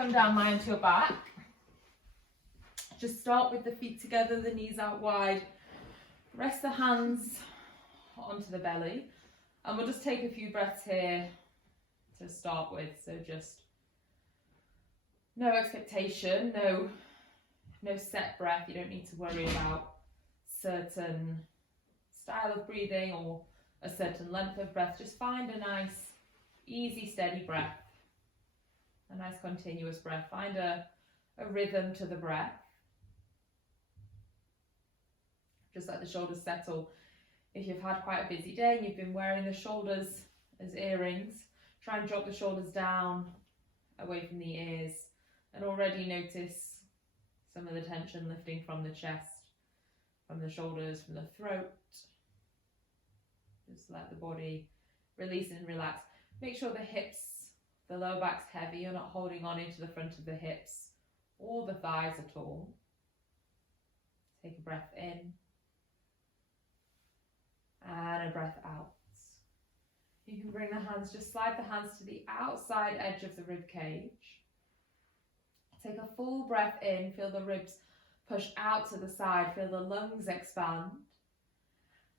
come down lie onto your back. Just start with the feet together, the knees out wide. Rest the hands onto the belly. And we'll just take a few breaths here to start with. So just no expectation, no set breath. You don't need to worry about certain style of breathing or a certain length of breath. Just find a nice, easy, steady breath. A nice continuous breath. Find a rhythm to the breath. Just let the shoulders settle. If you've had quite a busy day and you've been wearing the shoulders as earrings, try and drop the shoulders down away from the ears and already notice some of the tension lifting from the chest, from the shoulders, from the throat. Just let the body release and relax. Make sure the hips, the lower back's heavy. You're not holding on into the front of the hips or the thighs at all. Take a breath in and a breath out. You can bring the hands, just slide the hands to the outside edge of the rib cage. Take a full breath in, feel the ribs push out to the side, feel the lungs expand.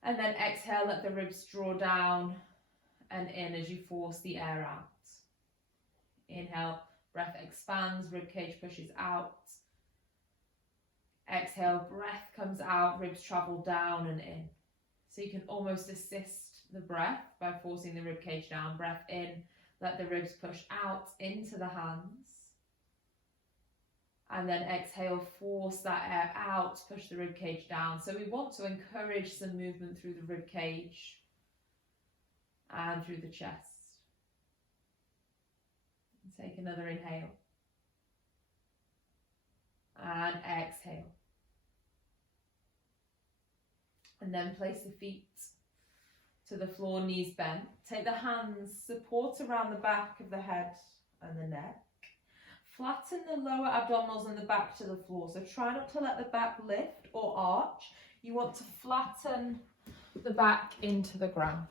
And then exhale, let the ribs draw down and in as you force the air out. Inhale, breath expands, rib cage pushes out. Exhale, breath comes out, ribs travel down and in. So you can almost assist the breath by forcing the rib cage down. Breath in, let the ribs push out into the hands. And then exhale, force that air out, push the rib cage down. So we want to encourage some movement through the rib cage and through the chest. Take another inhale. And exhale. And then place the feet to the floor, knees bent. Take the hands, support around the back of the head and the neck. Flatten the lower abdominals and the back to the floor. So try not to let the back lift or arch. You want to flatten the back into the ground.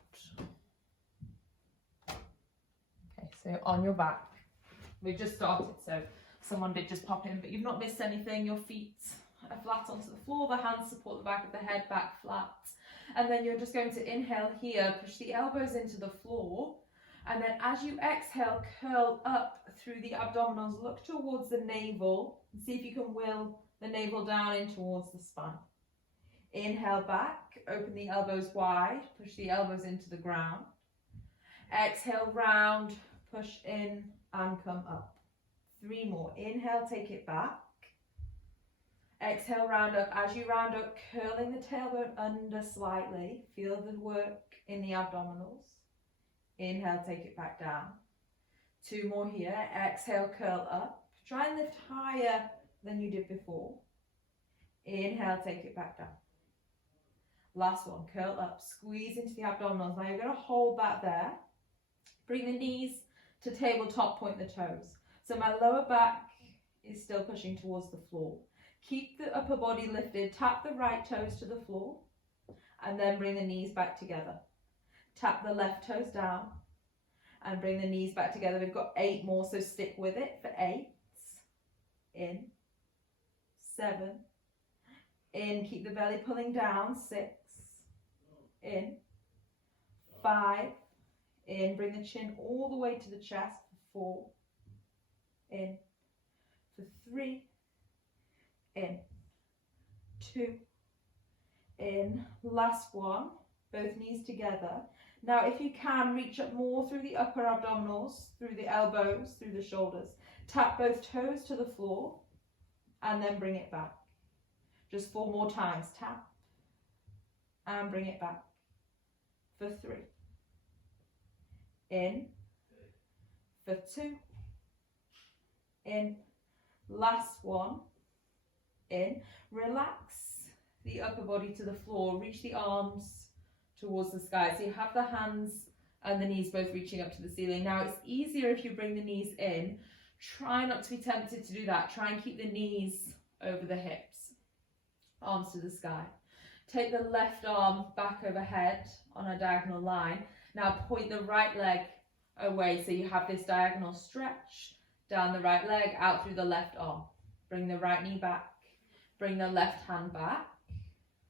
Okay, so on your back. We've just started, so someone did just pop in, but you've not missed anything. Your feet are flat onto the floor. The hands support the back of the head, back flat. And then you're just going to inhale here, push the elbows into the floor. And then as you exhale, curl up through the abdominals, look towards the navel, and see if you can will the navel down in towards the spine. Inhale back, open the elbows wide, push the elbows into the ground. Exhale, round, push in and come up. 3 more. Inhale, take it back. Exhale, round up. As you round up, curling the tailbone under slightly. Feel the work in the abdominals. Inhale, take it back down. 2 more here. Exhale, curl up. Try and lift higher than you did before. Inhale, take it back down. Last one, curl up. Squeeze into the abdominals. Now you're going to hold that there. Bring the knees to tabletop, point the toes. So my lower back is still pushing towards the floor. Keep the upper body lifted. Tap the right toes to the floor. And then bring the knees back together. Tap the left toes down and bring the knees back together. We've got 8 more, so stick with it for 8. In. 7. In. Keep the belly pulling down. 6. In. 5. In. Bring the chin all the way to the chest. 4. In. For 3. In. 2. In. Last one. Both knees together. Now, if you can, reach up more through the upper abdominals, through the elbows, through the shoulders. Tap both toes to the floor and then bring it back. Just 4 more times. Tap and bring it back. For 3. In. For 2. In. Last one. In. Relax the upper body to the floor. Reach the arms towards the sky. So you have the hands and the knees both reaching up to the ceiling. Now it's easier if you bring the knees in. Try not to be tempted to do that. Try and keep the knees over the hips. Arms to the sky. Take the left arm back overhead on a diagonal line. Now point the right leg away so you have this diagonal stretch. Down the right leg, out through the left arm. Bring the right knee back. Bring the left hand back.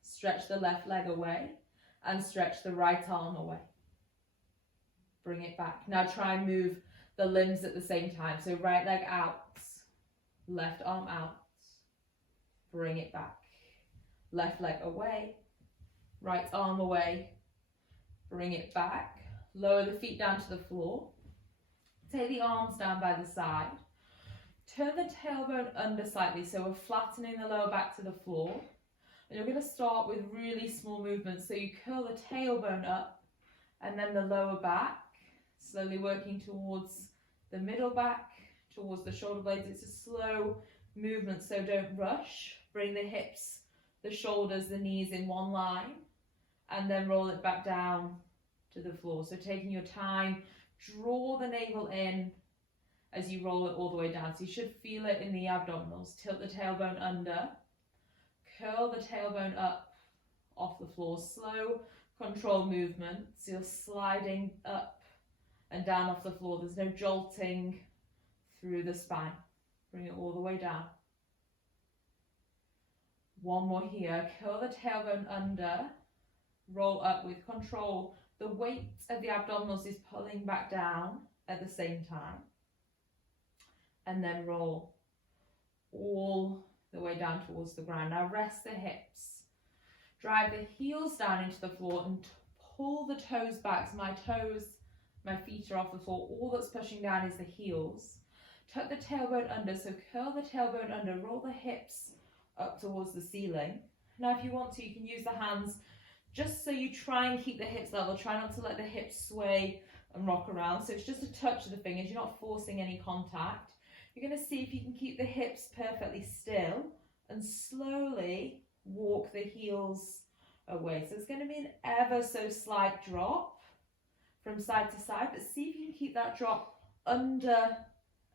Stretch the left leg away and stretch the right arm away. Bring it back. Now try and move the limbs at the same time. So right leg out, left arm out. Bring it back. Left leg away, right arm away. Bring it back. Lower the feet down to the floor. Take the arms down by the side. Turn the tailbone under slightly, so we're flattening the lower back to the floor. And you're going to start with really small movements. So you curl the tailbone up and then the lower back, slowly working towards the middle back, towards the shoulder blades. It's a slow movement, so don't rush. Bring the hips, the shoulders, the knees in one line, and then roll it back down to the floor. So taking your time, draw the navel in as you roll it all the way down. So you should feel it in the abdominals. Tilt the tailbone under, curl the tailbone up off the floor. Slow, controlled movement. So you're sliding up and down off the floor. There's no jolting through the spine. Bring it all the way down. One more here. Curl the tailbone under, roll up with control. The weight of the abdominals is pulling back down at the same time. And then roll all the way down towards the ground. Now rest the hips. Drive the heels down into the floor and pull the toes back. So my feet are off the floor. All that's pushing down is the heels. Tuck the tailbone under, so curl the tailbone under, roll the hips up towards the ceiling. Now if you want to, you can use the hands just so you try and keep the hips level. Try not to let the hips sway and rock around. So it's just a touch of the fingers. You're not forcing any contact. You're going to see if you can keep the hips perfectly still and slowly walk the heels away. So it's going to be an ever so slight drop from side to side, but see if you can keep that drop under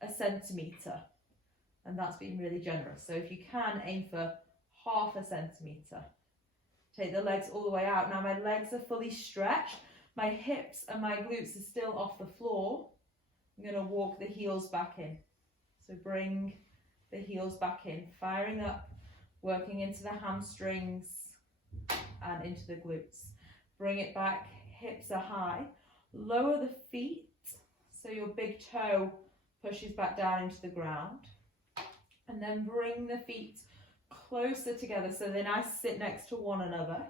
a centimetre. And that's being really generous. So if you can, aim for half a centimetre. Take the legs all the way out. Now my legs are fully stretched. My hips and my glutes are still off the floor. I'm going to walk the heels back in. So bring the heels back in, firing up, working into the hamstrings and into the glutes. Bring it back, hips are high. Lower the feet so your big toe pushes back down into the ground. And then bring the feet closer together so they now sit next to one another.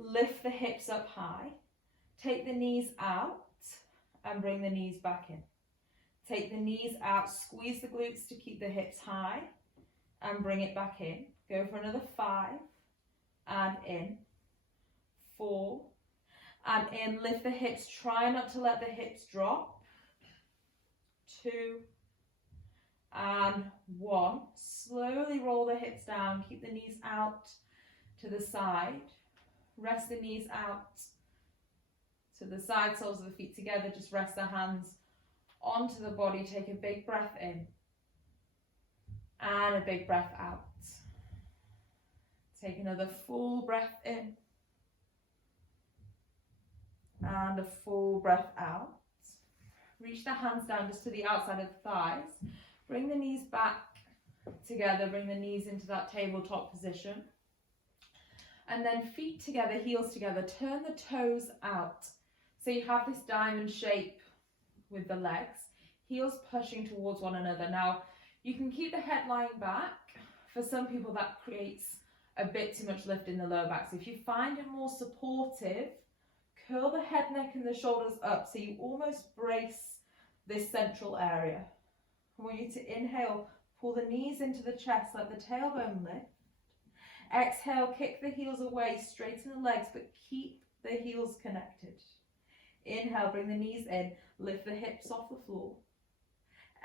Lift the hips up high. Take the knees out and bring the knees back in. Take the knees out, squeeze the glutes to keep the hips high and bring it back in. Go for another 5 and in, 4 and in. Lift the hips, try not to let the hips drop. 2 and 1. Slowly roll the hips down, keep the knees out to the side. Rest the knees out to the side, soles of the feet together. Just rest the hands onto the body. Take a big breath in and a big breath out. Take another full breath in and a full breath out. Reach the hands down just to the outside of the thighs. Bring the knees back together, bring the knees into that tabletop position. And then feet together, heels together, turn the toes out. So you have this diamond shape with the legs, heels pushing towards one another. Now, you can keep the head lying back. For some people, that creates a bit too much lift in the lower back. So if you find it more supportive, curl the head, neck, and the shoulders up so you almost brace this central area. I want you to inhale, pull the knees into the chest, let the tailbone lift. Exhale, kick the heels away, straighten the legs, but keep the heels connected. Inhale, bring the knees in, lift the hips off the floor.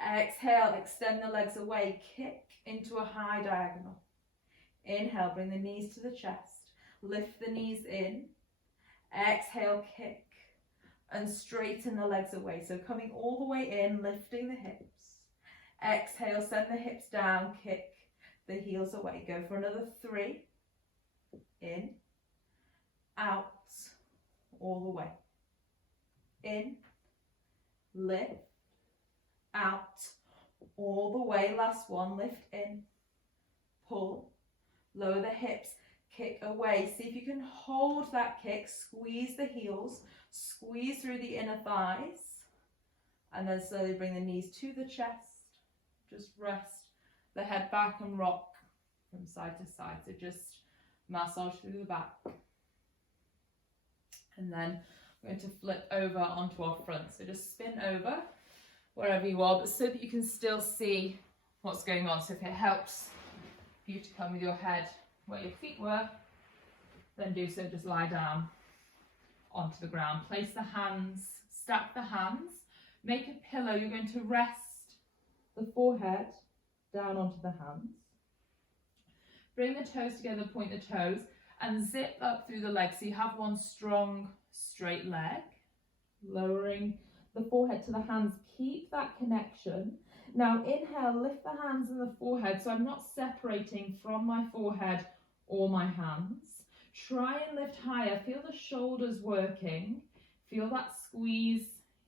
Exhale, extend the legs away, kick into a high diagonal. Inhale, bring the knees to the chest, lift the knees in. Exhale, kick and straighten the legs away. So coming all the way in, lifting the hips. Exhale, send the hips down, kick the heels away. Go for another 3. In, out, all the way. In, lift, out, all the way. Last one, lift in, pull, lower the hips, kick away. See if you can hold that kick, squeeze the heels, squeeze through the inner thighs, and then slowly bring the knees to the chest. Just rest the head back and rock from side to side. So just massage through the back. And then we're going to flip over onto our front. So just spin over wherever you are, but so that you can still see what's going on. So if it helps for you to come with your head where your feet were, then do so. Just lie down onto the ground. Place the hands, stack the hands, make a pillow. You're going to rest the forehead down onto the hands. Bring the toes together, point the toes, and zip up through the legs. So you have one strong, straight leg. Lowering the forehead to the hands. Keep that connection. Now inhale, lift the hands and the forehead. So I'm not separating from my forehead or my hands. Try and lift higher. Feel the shoulders working. Feel that squeeze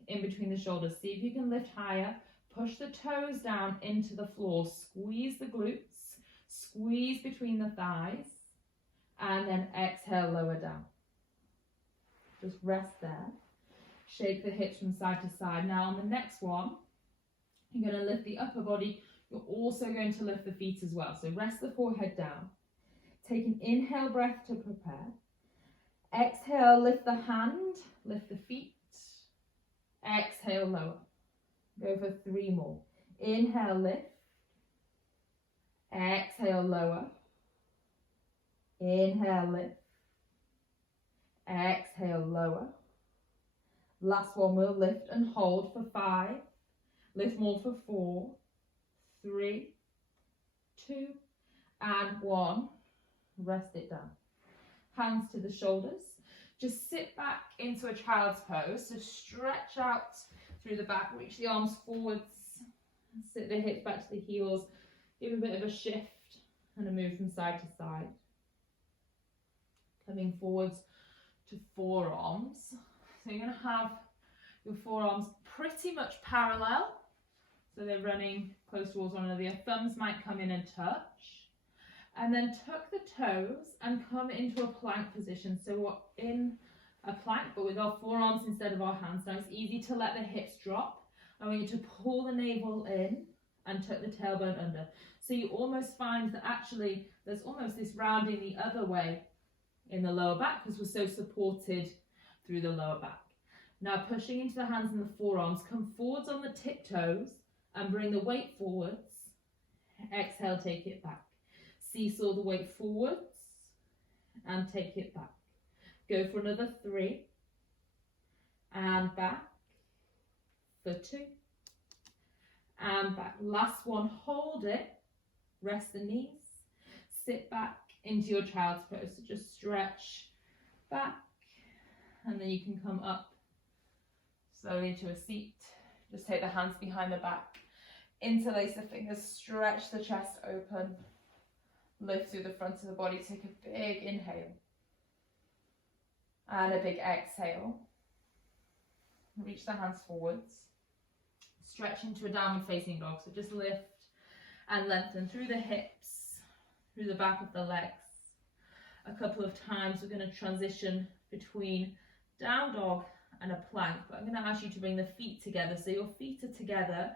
in between the shoulders. See if you can lift higher. Push the toes down into the floor. Squeeze the glutes. Squeeze between the thighs. And then exhale, lower down. Just rest there. Shake the hips from side to side. Now on the next one, you're going to lift the upper body. You're also going to lift the feet as well. So rest the forehead down. Take an inhale breath to prepare. Exhale, lift the hand, lift the feet. Exhale, lower. Go for 3 more. Inhale, lift. Exhale, lower. Inhale, lift. Exhale, lower. Last one, we'll lift and hold for 5. Lift more for 4, 3, 2, and 1. Rest it down. Hands to the shoulders. Just sit back into a child's pose. So stretch out through the back, reach the arms forwards, sit the hips back to the heels, give a bit of a shift and a move from side to side. Coming forwards to forearms. So you're going to have your forearms pretty much parallel. So they're running close towards one another. Your thumbs might come in and touch. And then tuck the toes and come into a plank position. So we're in a plank, but with our forearms instead of our hands. Now it's easy to let the hips drop. I want you to pull the navel in and tuck the tailbone under. So you almost find that actually there's almost this rounding the other way in the lower back because we're so supported through the lower back. Now pushing into the hands and the forearms, come forwards on the tiptoes and bring the weight forwards. Exhale, take it back. Seesaw the weight forwards and take it back. Go for another 3 and back for 2 and back. Last one, hold it, rest the knees, sit back into your child's pose. So just stretch back and then you can come up slowly to a seat. Just take the hands behind the back, interlace the fingers, stretch the chest open. Lift through the front of the body, take a big inhale and a big exhale. Reach the hands forwards, stretch into a downward facing dog. So just lift and lengthen through the hips, through the back of the legs. A couple of times we're going to transition between down dog and a plank, but I'm going to ask you to bring the feet together. So your feet are together.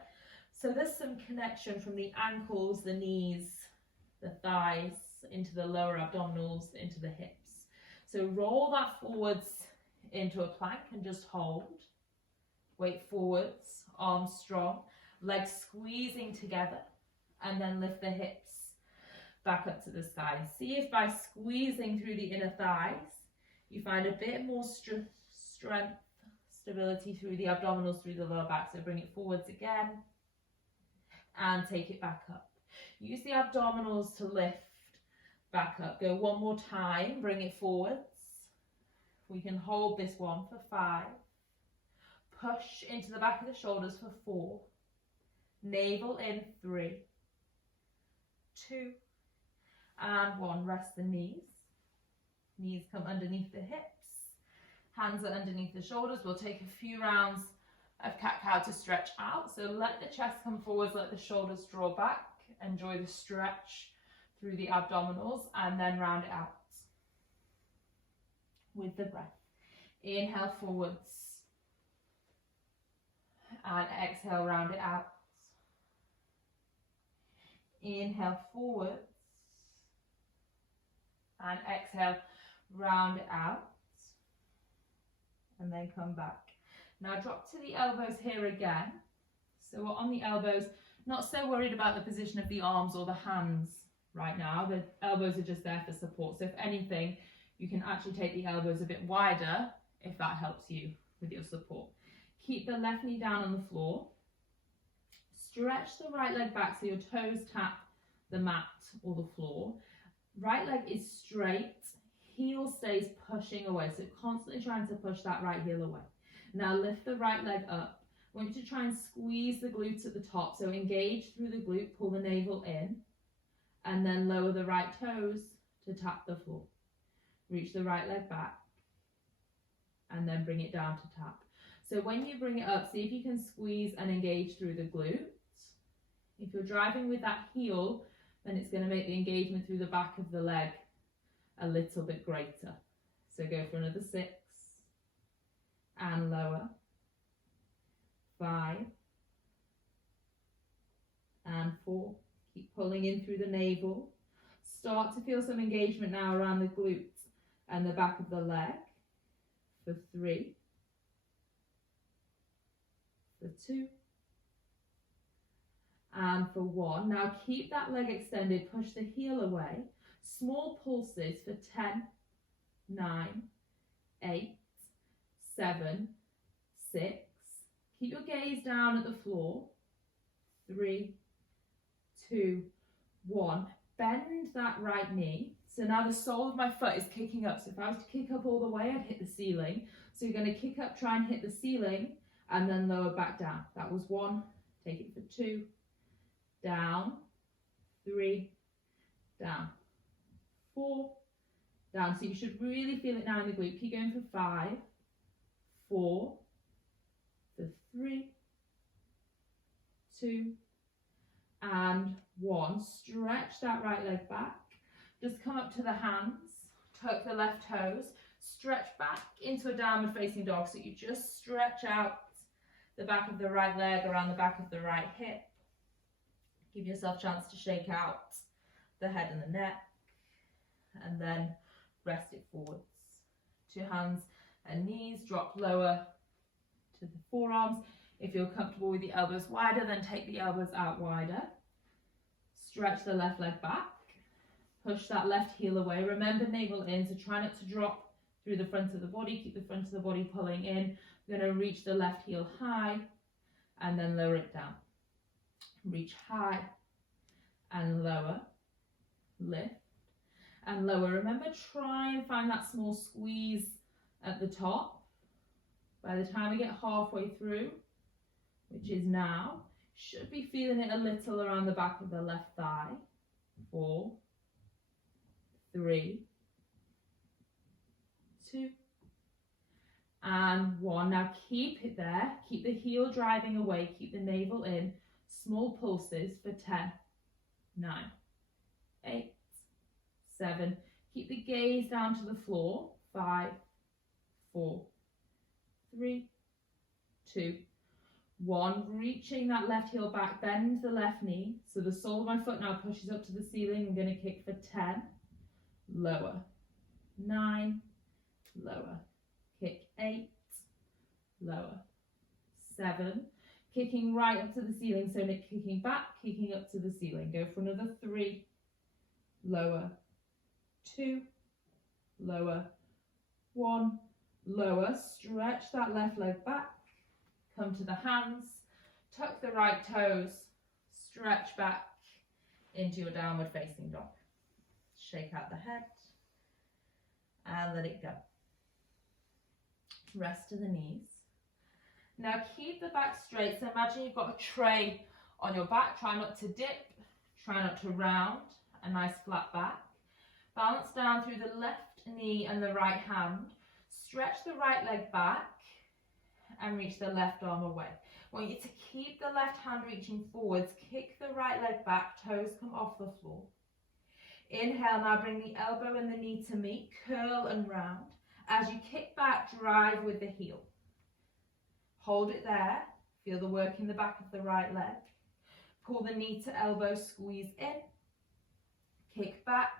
So there's some connection from the ankles, the knees, the thighs, into the lower abdominals, into the hips. So roll that forwards into a plank and just hold. Weight forwards, arms strong, legs squeezing together, and then lift the hips back up to the sky. See if by squeezing through the inner thighs, you find a bit more strength, stability through the abdominals, through the lower back. So bring it forwards again and take it back up. Use the abdominals to lift back up. Go one more time, bring it forwards. We can hold this one for 5. Push into the back of the shoulders for 4. Navel in 3, 2, and 1. Rest the knees. Knees come underneath the hips. Hands are underneath the shoulders. We'll take a few rounds of cat-cow to stretch out. So let the chest come forwards, let the shoulders draw back. Enjoy the stretch through the abdominals and then round it out with the breath. Inhale forwards and exhale, round it out. Inhale forwards and exhale, round it out, and then come back. Now drop to the elbows here again. So we're on the elbows, not so worried about the position of the arms or the hands right now. The elbows are just there for support. So if anything, you can actually take the elbows a bit wider if that helps you with your support. Keep the left knee down on the floor. Stretch the right leg back so your toes tap the mat or the floor. Right leg is straight, heel stays pushing away. So constantly trying to push that right heel away. Now lift the right leg up. I want you to try and squeeze the glutes at the top. So engage through the glute, pull the navel in, and then lower the right toes to tap the floor. Reach the right leg back, and then bring it down to tap. So when you bring it up, see if you can squeeze and engage through the glutes. If you're driving with that heel, then it's going to make the engagement through the back of the leg a little bit greater. So go for another 6, and lower, 5, and 4. Keep pulling in through the navel. Start to feel some engagement now around the glutes and the back of the leg. For 3, for 2, and for 1. Now keep that leg extended, push the heel away. Small pulses for 10, 9, 8, 7, 6. Keep your gaze down at the floor. 3, 2, 1. Bend that right knee. So now the sole of my foot is kicking up. So if I was to kick up all the way, I'd hit the ceiling. So you're going to kick up, try and hit the ceiling, and then lower back down. That was 1. Take it for 2. Down. 3. Down. 4. Down. So you should really feel it now in the glute. Keep going for 5. 4. For 3. 2. And 1. Stretch that right leg back. Just come up to the hands, tuck the left toes, stretch back into a downward facing dog. So you just stretch out the back of the right leg around the back of the right hip. Give yourself a chance to shake out the head and the neck, and then rest it forwards. 2 hands and knees, drop lower to the forearms. If you're comfortable with the elbows wider, then take the elbows out wider. Stretch the left leg back. Push that left heel away. Remember navel in, so try not to drop through the front of the body. Keep the front of the body pulling in. We're going to reach the left heel high and then lower it down. Reach high and lower. Lift and lower. Remember, try and find that small squeeze at the top. By the time we get halfway through, which is now, should be feeling it a little around the back of the left thigh. 4, 3, 2, and 1. Now keep it there. Keep the heel driving away. Keep the navel in. Small pulses for 10, 9, 8, 7. Keep the gaze down to the floor. 5, 4, 3, 2, 1. Reaching that left heel back. Bend the left knee. So the sole of my foot now pushes up to the ceiling. I'm going to kick for 10. Lower. 9. Lower. Kick 8. Lower. 7. Kicking right up to the ceiling. So Nick kicking back, kicking up to the ceiling. Go for another 3. Lower. 2. Lower. 1. Lower. Stretch that left leg back. Come to the hands. Tuck the right toes. Stretch back into your downward facing dog. Shake out the head and let it go. Rest to the knees. Now keep the back straight. So imagine you've got a tray on your back. Try not to dip. Try not to round. A nice flat back. Balance down through the left knee and the right hand. Stretch the right leg back and reach the left arm away. I want you to keep the left hand reaching forwards, kick the right leg back, toes come off the floor. Inhale, now bring the elbow and the knee to meet, curl and round. As you kick back, drive with the heel. Hold it there, feel the work in the back of the right leg. Pull the knee to elbow, squeeze in, kick back,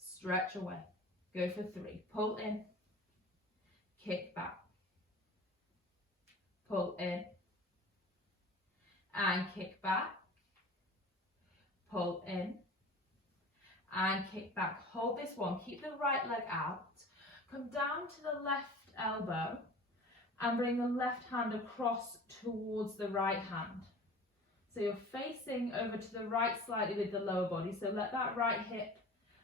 stretch away. Go for 3, pull in, kick back, pull in, and kick back, pull in, and kick back. Hold this one, keep the right leg out, come down to the left elbow, and bring the left hand across towards the right hand. So you're facing over to the right slightly with the lower body, so let that right hip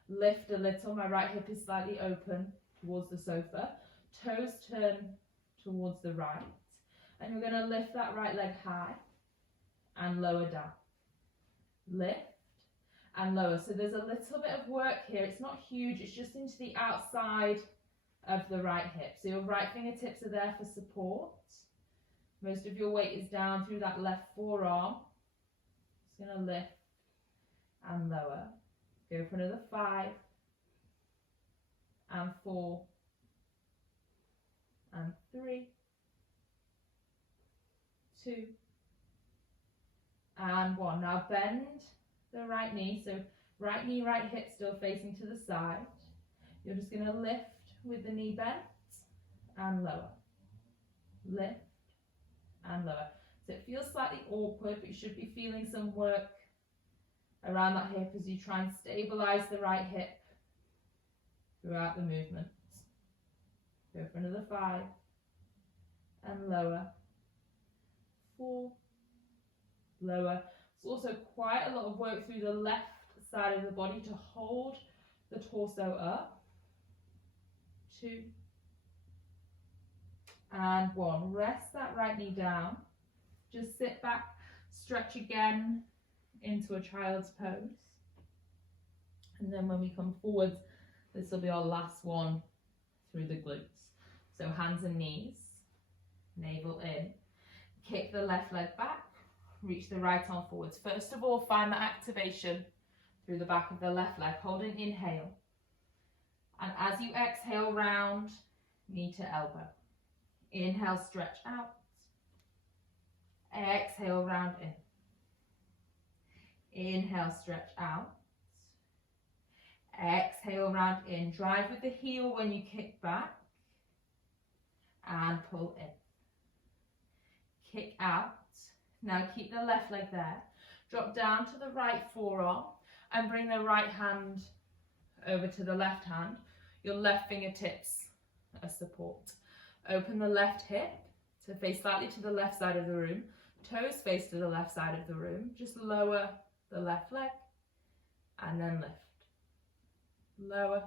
lift a little. My right hip is slightly open towards the sofa, toes turn towards the right, and you're going to lift that right leg high and lower down. Lift and lower. So there's a little bit of work here. It's not huge, it's just into the outside of the right hip. So your right fingertips are there for support. Most of your weight is down through that left forearm. Just going to lift and lower. Go for another 5 and 4 and 3, 2 and 1. Now bend the right knee, so right knee, right hip still facing to the side. You're just going to lift with the knee bent and lower. Lift and lower. So it feels slightly awkward, but you should be feeling some work around that hip as you try and stabilize the right hip throughout the movement. Go for another 5 and lower. 4, lower. There's also quite a lot of work through the left side of the body to hold the torso up. 2 and 1. Rest that right knee down. Just sit back, stretch again into a child's pose. And then when we come forwards, this will be our last one through the glutes. So hands and knees, navel in, kick the left leg back, reach the right arm forwards. First of all, find that activation through the back of the left leg. Hold an inhale. And as you exhale, round, knee to elbow. Inhale, stretch out. Exhale, round in. Inhale, stretch out. Exhale, round in. Drive with the heel when you kick back. And pull in. Kick out. Now keep the left leg there. Drop down to the right forearm and bring the right hand over to the left hand. Your left fingertips as support. Open the left hip to face slightly to the left side of the room. Toes face to the left side of the room. Just lower the left leg and then lift. Lower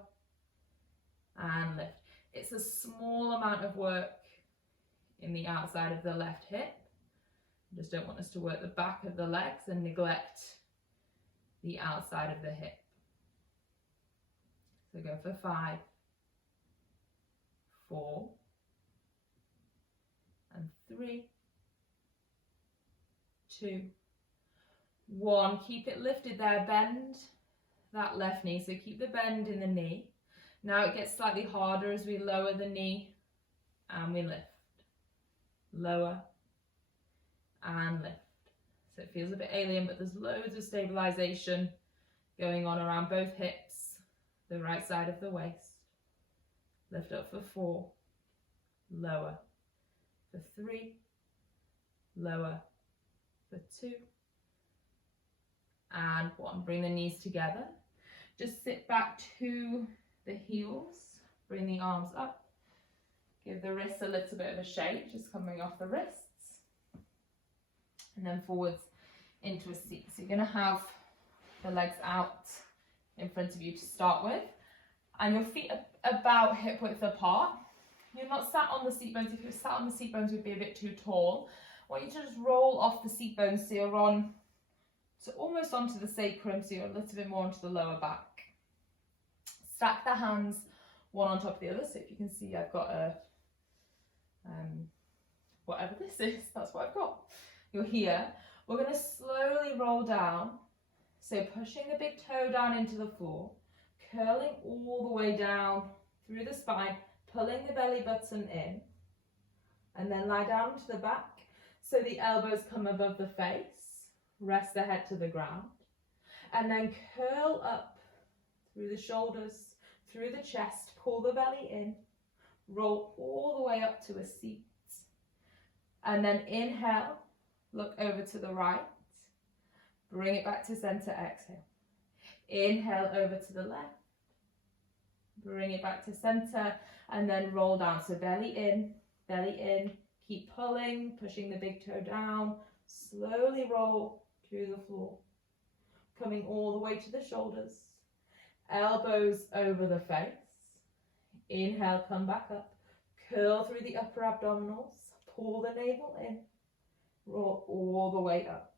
and lift. It's a small amount of work in the outside of the left hip. I just don't want us to work the back of the legs and neglect the outside of the hip. So go for 5, 4 and 3, 2, 1. Keep it lifted there. Bend that left knee. So keep the bend in the knee. Now it gets slightly harder as we lower the knee and we lift. Lower and lift. So it feels a bit alien, but there's loads of stabilization going on around both hips, the right side of the waist. Lift up for 4, lower for 3, lower for 2 and 1. Bring the knees together. Just sit back to the heels. Bring the arms up. Give the wrists a little bit of a shake, just coming off the wrists. And then forwards into a seat. So you're going to have the legs out in front of you to start with. And your feet are about hip width apart. You're not sat on the seat bones. If you were sat on the seat bones, would be a bit too tall. I want you to just roll off the seat bones so you're on, so almost onto the sacrum, so you're a little bit more onto the lower back. Stack the hands one on top of the other. So if you can see, I've got whatever this is, that's what I've got. You're here. We're going to slowly roll down. So pushing the big toe down into the floor, curling all the way down through the spine, pulling the belly button in, and then lie down to the back so the elbows come above the face, rest the head to the ground, and then curl up through the shoulders, through the chest, pull the belly in, roll all the way up to a seat, and then inhale, look over to the right, bring it back to center, exhale. Inhale over to the left, bring it back to center, and then roll down. So belly in, keep pulling, pushing the big toe down, slowly roll through the floor, coming all the way to the shoulders, elbows over the face. Inhale, come back up, curl through the upper abdominals, pull the navel in, roll all the way up,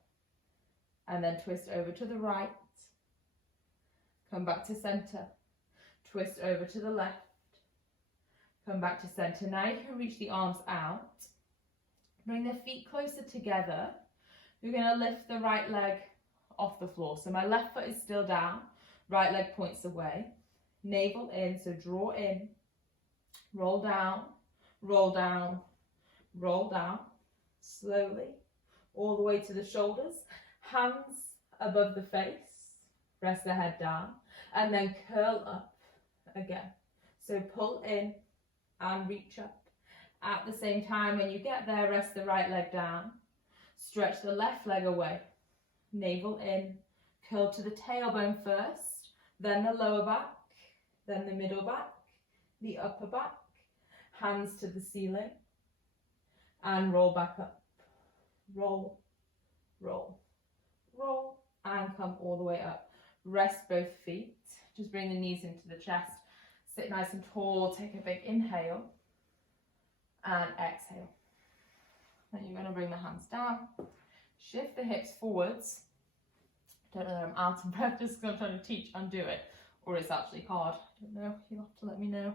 and then twist over to the right, come back to center, twist over to the left, come back to center. Now you can reach the arms out, bring the feet closer together. You're going to lift the right leg off the floor. So my left foot is still down, right leg points away, navel in, so draw in, roll down, roll down, roll down, slowly, all the way to the shoulders, hands above the face, rest the head down, and then curl up again. So pull in and reach up. At the same time, when you get there, rest the right leg down, stretch the left leg away, navel in, curl to the tailbone first, then the lower back, then the middle back, the upper back, hands to the ceiling, and roll back up. Roll, roll, roll, and come all the way up. Rest both feet, just bring the knees into the chest, sit nice and tall, take a big inhale, and exhale. Then you're going to bring the hands down, shift the hips forwards. Don't know that I'm out of breath just because I'm trying to teach and do it, or it's actually hard. I don't know, you'll have to let me know.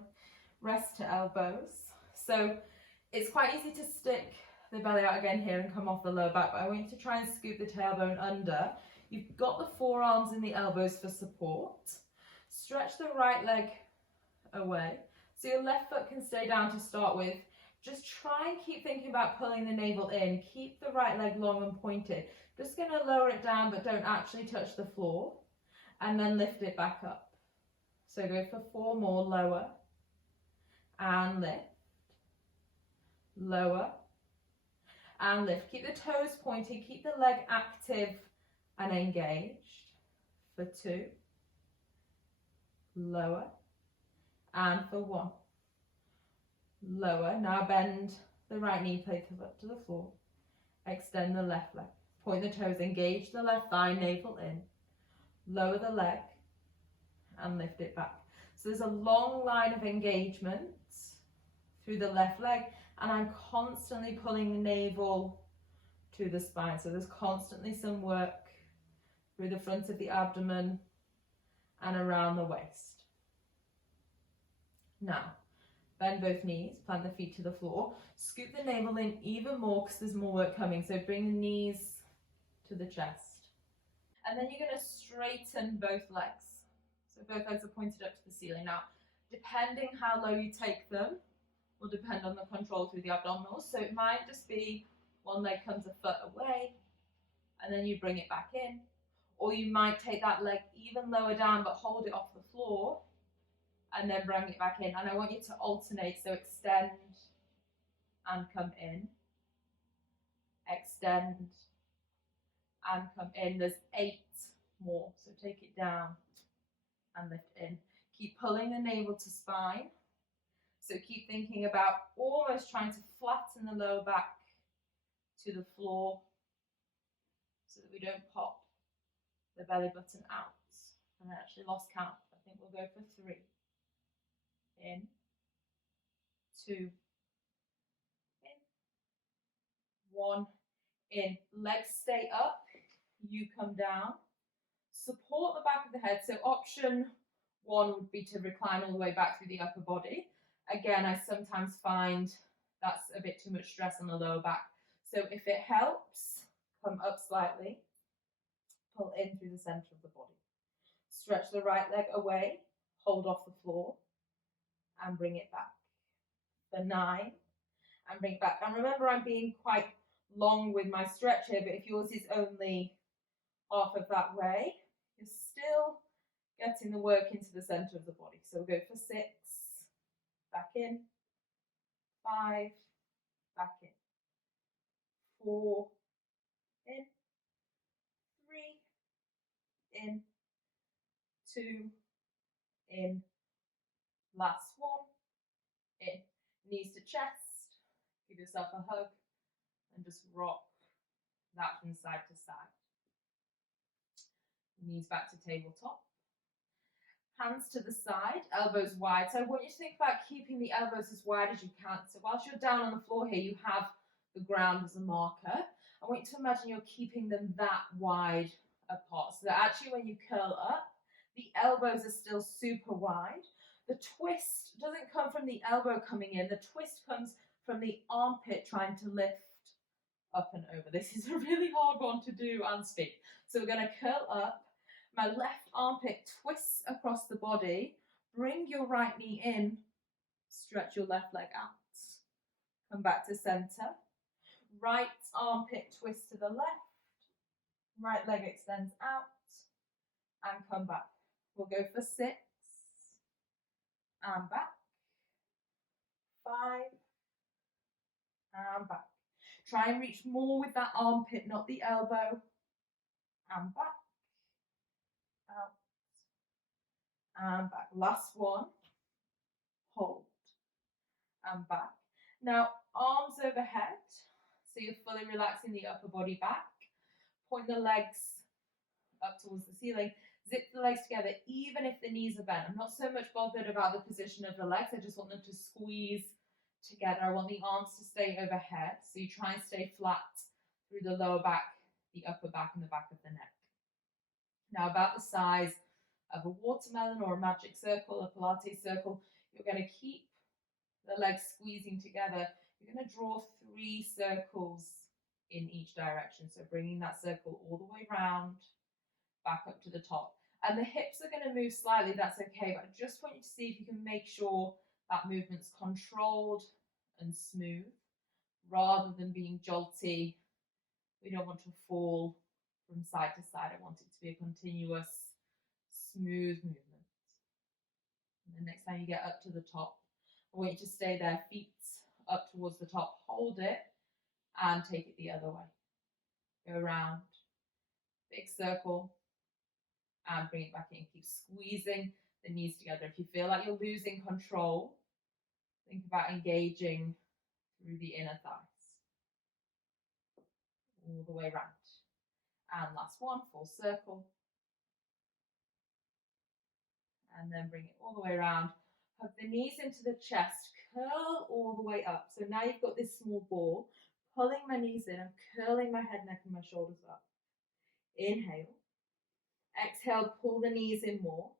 Rest to elbows. So it's quite easy to stick the belly out again here and come off the lower back, but I want you to try and scoop the tailbone under. You've got the forearms and the elbows for support. Stretch the right leg away. So your left foot can stay down to start with. Just try and keep thinking about pulling the navel in. Keep the right leg long and pointed. Just going to lower it down, but don't actually touch the floor. And then lift it back up. So go for 4 more. Lower and lift. Lower and lift. Keep the toes pointed. Keep the leg active and engaged. For 2. Lower and for 1. Lower. Now bend the right knee, place the foot to the floor. Extend the left leg. Point the toes, engage the left thigh, navel in. Lower the leg and lift it back. So there's a long line of engagement through the left leg, and I'm constantly pulling the navel to the spine. So there's constantly some work through the front of the abdomen and around the waist. Now, bend both knees, plant the feet to the floor, scoop the navel in even more because there's more work coming. So bring the knees to the chest. And then you're going to straighten both legs. So both legs are pointed up to the ceiling. Now, depending how low you take them will depend on the control through the abdominals. So it might just be one leg comes a foot away and then you bring it back in. Or you might take that leg even lower down but hold it off the floor and then bring it back in. And I want you to alternate, so extend and come in, extend and come in. There's 8 more, so take it down and lift in. Keep pulling the navel to spine, so keep thinking about almost trying to flatten the lower back to the floor so that we don't pop the belly button out. And I actually lost count. I think we'll go for 3. In, 2, in, 1, in. Legs stay up, you come down. Support the back of the head. So option 1 would be to recline all the way back through the upper body. Again, I sometimes find that's a bit too much stress on the lower back. So if it helps, come up slightly, pull in through the center of the body. Stretch the right leg away, hold off the floor, and bring it back. For 9, and bring it back. And remember, I'm being quite long with my stretch here, but if yours is only half of that way, you're still getting the work into the center of the body. So we'll go for 6, back in, 5, back in, 4, in, 3, in, 2, in, last one, in. Knees to chest, give yourself a hug, and just rock that from side to side. Knees back to tabletop. Hands to the side, elbows wide. So I want you to think about keeping the elbows as wide as you can. So whilst you're down on the floor here, you have the ground as a marker. I want you to imagine you're keeping them that wide apart. So that actually when you curl up, the elbows are still super wide. The twist doesn't come from the elbow coming in. The twist comes from the armpit trying to lift up and over. This is a really hard one to do and speak. So we're going to curl up. My left armpit twists across the body. Bring your right knee in. Stretch your left leg out. Come back to center. Right armpit twist to the left. Right leg extends out. And come back. We'll go for 6. And back. 5. And back. Try and reach more with that armpit, not the elbow. And back. Out. And back. Last one. Hold. And back. Now, arms overhead. So you're fully relaxing the upper body back. Point the legs up towards the ceiling. Zip the legs together, even if the knees are bent. I'm not so much bothered about the position of the legs. I just want them to squeeze together. I want the arms to stay overhead. So you try and stay flat through the lower back, the upper back, and the back of the neck. Now, about the size of a watermelon or a magic circle, a Pilates circle, you're going to keep the legs squeezing together. You're going to draw 3 circles in each direction. So bringing that circle all the way round, back up to the top. And the hips are going to move slightly, that's okay, but I just want you to see if you can make sure that movement's controlled and smooth rather than being jolty. We don't want to fall from side to side. I want it to be a continuous, smooth movement. And the next time you get up to the top, I want you to stay there, feet up towards the top, hold it, and take it the other way. Go around, big circle, and bring it back in. Keep squeezing the knees together. If you feel like you're losing control, think about engaging through the inner thighs. All the way around. And last one, full circle. And then bring it all the way around. Hug the knees into the chest. Curl all the way up. So now you've got this small ball. Pulling my knees in. I'm curling my head, neck, and my shoulders up. Inhale. Exhale, pull the knees in more.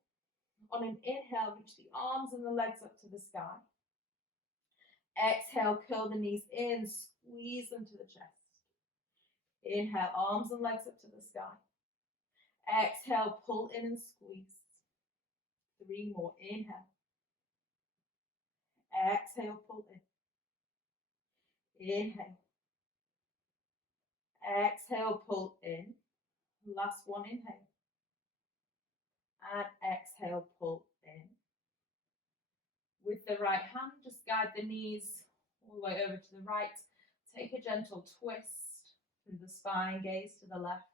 On an inhale, reach the arms and the legs up to the sky. Exhale, curl the knees in, squeeze them to the chest. Inhale, arms and legs up to the sky. Exhale, pull in and squeeze. 3 more. Inhale. Exhale, pull in. Inhale. Exhale, pull in. Last one, inhale. And exhale, pull in. With the right hand, just guide the knees all the way over to the right. Take a gentle twist through the spine, gaze to the left.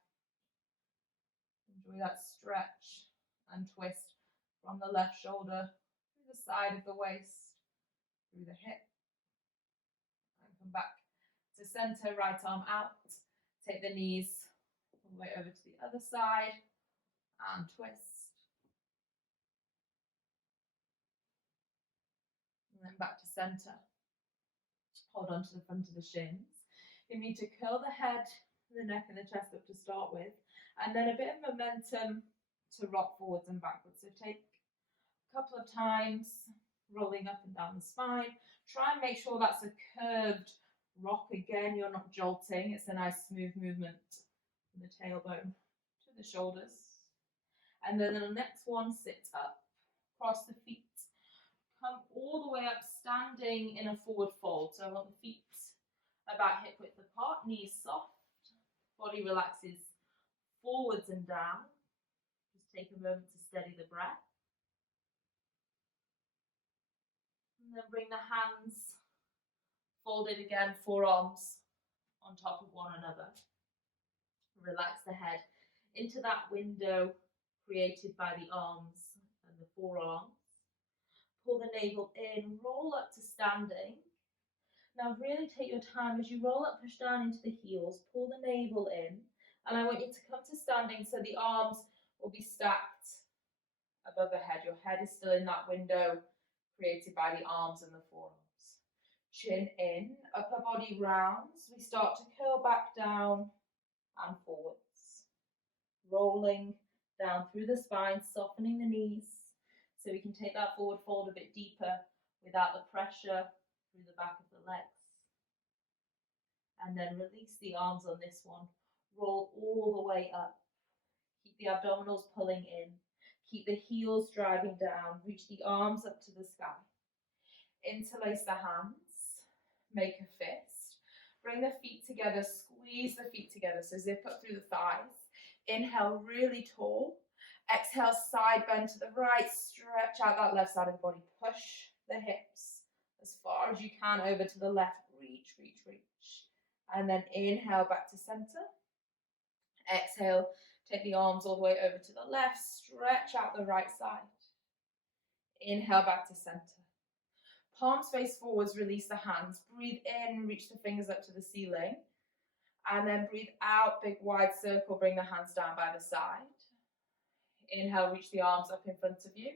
Enjoy that stretch and twist from the left shoulder through the side of the waist, through the hip. And come back to center, right arm out. Take the knees all the way over to the other side and twist. And then back to center. Hold on to the front of the shins. You need to curl the head, the neck and the chest up to start with, and then a bit of momentum to rock forwards and backwards. So take a couple of times, rolling up and down the spine. Try and make sure that's a curved rock again. You're not jolting. It's a nice smooth movement from the tailbone to the shoulders. And then the next one, sit up, cross the feet, come all the way up, standing in a forward fold. So I want the feet about hip width apart, knees soft, body relaxes forwards and down. Just take a moment to steady the breath. And then bring the hands folded again, forearms on top of one another. Relax the head into that window created by the arms and the forearms. Pull the navel in, roll up to standing. Now really take your time as you roll up, push down into the heels, pull the navel in, and I want you to come to standing so the arms will be stacked above the head. Your head is still in that window created by the arms and the forearms. Chin in, upper body rounds. We start to curl back down and forwards. Rolling down through the spine, softening the knees so we can take that forward fold a bit deeper without the pressure through the back of the legs. And then release the arms on this one. Roll all the way up. Keep the abdominals pulling in. Keep the heels driving down. Reach the arms up to the sky. Interlace the hands. Make a fist. Bring the feet together. Squeeze the feet together. So zip up through the thighs. Inhale, really tall. Exhale, side bend to the right. Stretch out that left side of the body. Push the hips as far as you can over to the left. Reach, reach, reach. And then inhale back to center. Exhale, take the arms all the way over to the left. Stretch out the right side. Inhale back to center. Palms face forwards, release the hands. Breathe in, reach the fingers up to the ceiling. And then breathe out, big wide circle, bring the hands down by the side. Inhale, reach the arms up in front of you.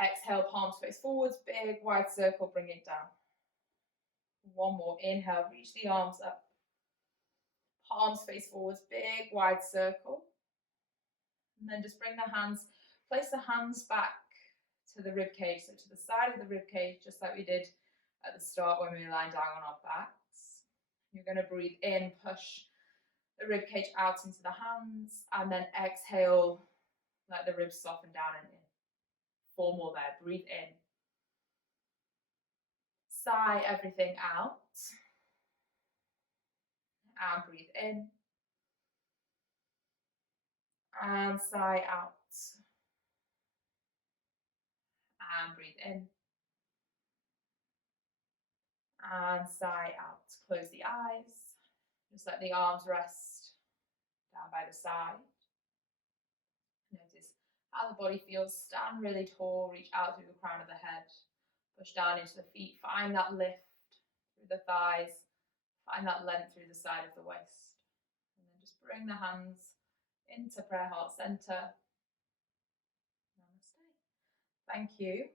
Exhale, palms face forwards, big wide circle, bring it down. One more, inhale, reach the arms up. Palms face forwards, big wide circle. And then just bring the hands, place the hands back to the rib cage, so to the side of the rib cage, just like we did at the start when we were lying down on our backs. You're going to breathe in, push the rib cage out into the hands, and then exhale, let the ribs soften down and in. 4 more there. Breathe in. Sigh everything out. And breathe in. And sigh out. And breathe in. And sigh out. Close the eyes. Just let the arms rest down by the side. Notice how the body feels. Stand really tall. Reach out through the crown of the head. Push down into the feet. Find that lift through the thighs. Find that length through the side of the waist. And then just bring the hands into prayer heart center. Namaste. Thank you.